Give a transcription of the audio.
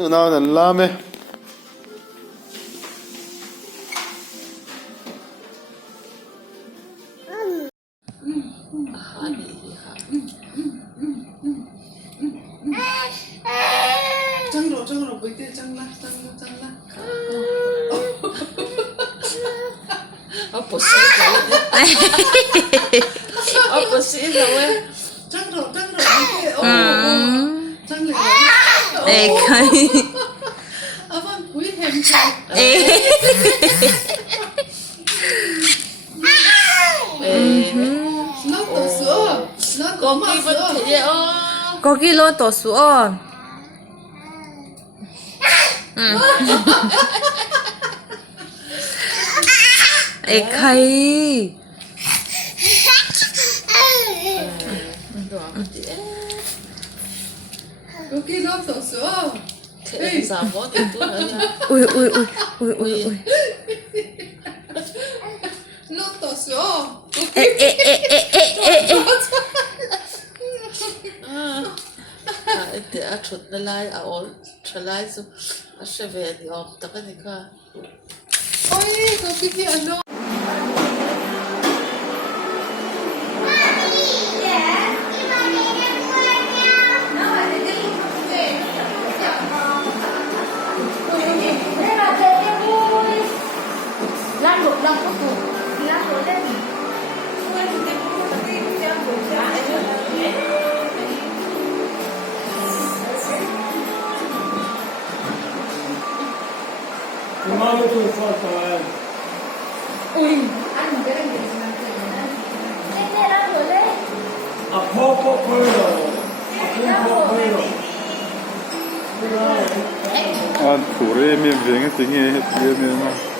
은하은 엘라메 Trăng rồi với tia trăng la. Opposite rồi. Trăng rồi với tia. Trăng lại. Ê khơi. Vâng, quý hèm trăng. Nó tổ sữa. Nó có mà Con sữa. kia vẫn 거기 로 또 수어. Ê khơi. Có khi nó tổ sữa. Thế sao có thì tôi nói nha. ui. Nó tổ sữa. 에. Thế à chút lại à ổn trở lại rồi à sẽ về thì ông tất cả những cái Ôi, có khi ăn nó. Tomorrow to Scotland. A purple pearl. A purple pearl. 아 도레미 뱅에 띵에 뛰면